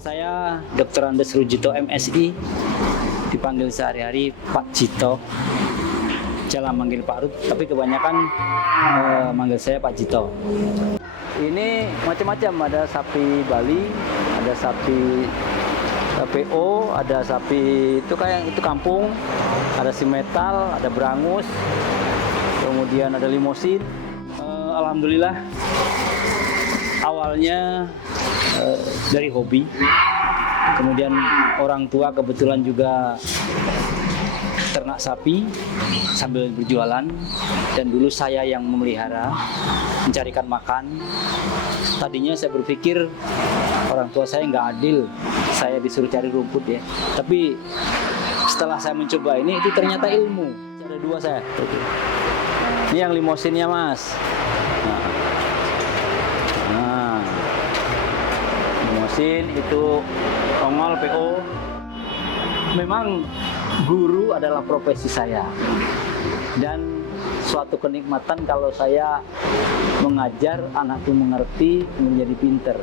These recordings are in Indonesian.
Saya Dr. Andes Rujito MSI, dipanggil sehari-hari Pak Jito. Jangan manggil Pak Rut, tapi kebanyakan manggil saya Pak Jito. Ini macam-macam, ada sapi Bali, ada sapi PO, ada sapi itu kayak itu kampung, ada si metal, ada berangus, kemudian ada limosin. Alhamdulillah awalnya dari hobi, kemudian orang tua kebetulan juga ternak sapi sambil berjualan, dan dulu saya yang memelihara, mencarikan makan. Tadinya saya berpikir orang tua saya nggak adil, saya disuruh cari rumput ya. Tapi setelah saya mencoba ini, itu ternyata ilmu. Ada dua saya. Ini yang limosinnya mas. Nah, limosin itu ongol PO. Memang guru adalah profesi saya, dan suatu kenikmatan kalau saya mengajar anak itu mengerti, menjadi pinter.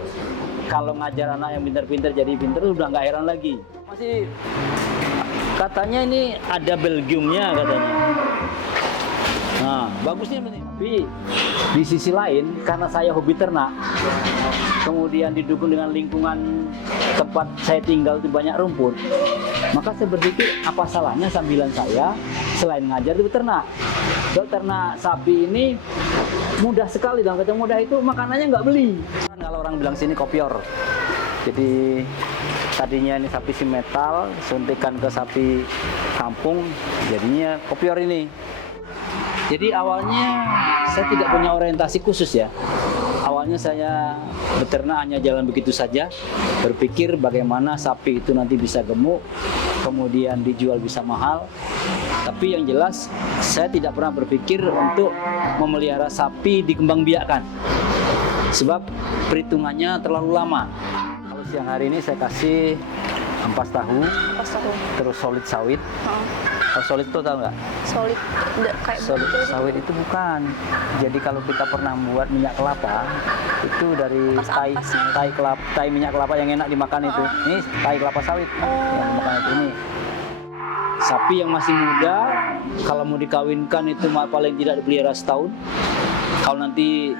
Kalau ngajar anak yang pinter-pinter jadi pinter, udah nggak heran lagi. Masih katanya ini ada Belgiumnya katanya. Nah, bagusnya ini. Tapi di sisi lain, karena saya hobi ternak, kemudian didukung dengan lingkungan tempat saya tinggal itu banyak rumput, maka saya berpikir apa salahnya sambilan saya selain ngajar itu ternak. Kalau ternak sapi ini mudah sekali, dalam kata mudah itu makanannya nggak beli. Kalau orang bilang sini kopior. Jadi tadinya ini sapi si metal, suntikan ke sapi kampung, jadinya kopior ini. Jadi awalnya saya tidak punya orientasi khusus ya. Awalnya saya beternak hanya jalan begitu saja, berpikir bagaimana sapi itu nanti bisa gemuk, kemudian dijual bisa mahal. Tapi yang jelas saya tidak pernah berpikir untuk memelihara sapi dikembangbiakkan, sebab perhitungannya terlalu lama. Kalau siang hari ini saya kasih ampas tahu, terus solid sawit. Oh, solid itu tahu nggak? Solid, kayak solid sawit itu bukan. Jadi kalau kita pernah membuat minyak kelapa, itu dari tai minyak kelapa yang enak dimakan itu. Ini tai kelapa sawit yang dimakan itu. Ini sapi yang masih muda, kalau mau dikawinkan itu paling tidak dipelihara setahun. Kalau nanti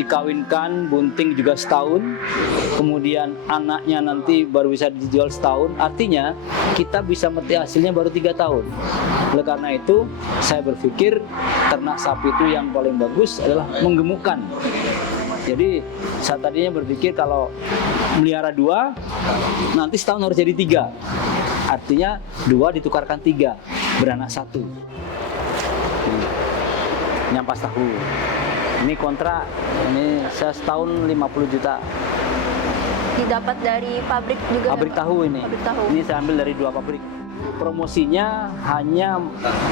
dikawinkan, bunting juga setahun, kemudian anaknya nanti baru bisa dijual setahun. Artinya kita bisa memetik hasilnya baru 3 tahun. Oleh karena itu saya berpikir ternak sapi itu yang paling bagus adalah menggemukkan. Jadi saya tadinya berpikir kalau melihara 2, nanti setahun harus jadi 3. Artinya 2 ditukarkan 3, beranak 1. Ini ampas tahu. Ini kontrak, ini saya setahun 50 juta. Didapat dari pabrik juga? Pabrik tahu ini. Pabrik tahu. Ini saya ambil dari 2 pabrik. Promosinya hanya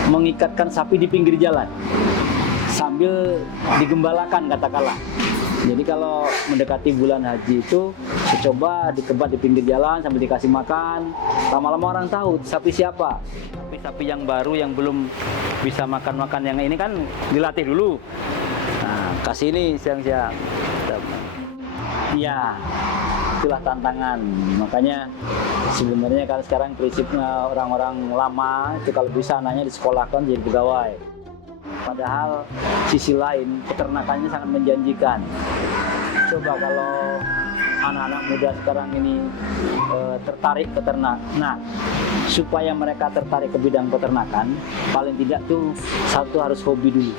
mengikatkan sapi di pinggir jalan sambil digembalakan katakanlah. Jadi kalau mendekati bulan haji itu, saya coba dikebat di pinggir jalan sambil dikasih makan. Lama-lama orang tahu sapi siapa. Sapi yang baru yang belum bisa makan yang ini kan dilatih dulu. Nah, kasih ini siang-siang. Iya, itulah tantangan. Makanya sebenarnya kalau sekarang prinsipnya orang-orang lama itu kalau bisa anaknya disekolahkan jadi pegawai. Padahal sisi lain peternakannya sangat menjanjikan. Coba kalau anak-anak muda sekarang ini tertarik ke ternak. Nah, supaya mereka tertarik ke bidang peternakan, paling tidak tuh satu harus hobi dulu.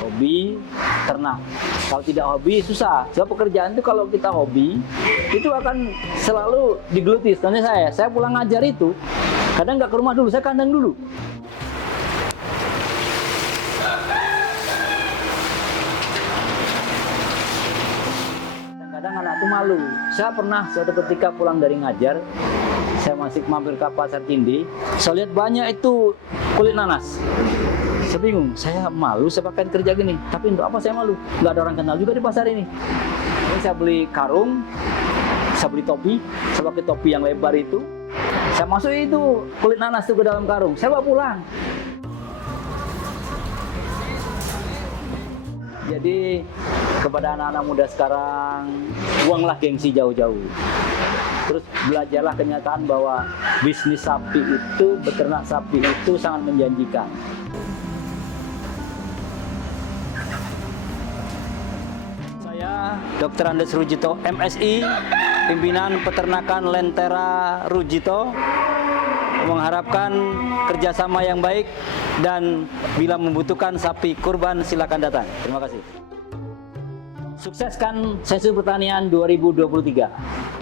Hobi ternak. Kalau tidak hobi susah. Sebab pekerjaan itu kalau kita hobi itu akan selalu digeluti. Sebenarnya saya pulang ngajar itu kadang nggak ke rumah dulu, saya kandang dulu. Kadang anak itu malu. Saya pernah suatu ketika pulang dari ngajar, saya masih mampir ke pasar Kindi, saya lihat banyak itu kulit nanas. Saya bingung, saya malu saya pakai kerja gini, tapi untuk apa saya malu? Nggak ada orang kenal juga di pasar ini. Ini saya beli karung, saya beli topi, saya pakai topi yang lebar itu, saya masuk itu kulit nanas itu ke dalam karung, saya bawa pulang. Jadi kepada anak-anak muda sekarang, buanglah gengsi jauh-jauh. Terus belajarlah kenyataan bahwa bisnis sapi itu, beternak sapi itu sangat menjanjikan. Saya Dr. Andes Rujito, MSI, pimpinan peternakan Lentera Rujito, mengharapkan kerjasama yang baik dan bila membutuhkan sapi kurban silakan datang. Terima kasih. Sukseskan sesi pertanian 2023.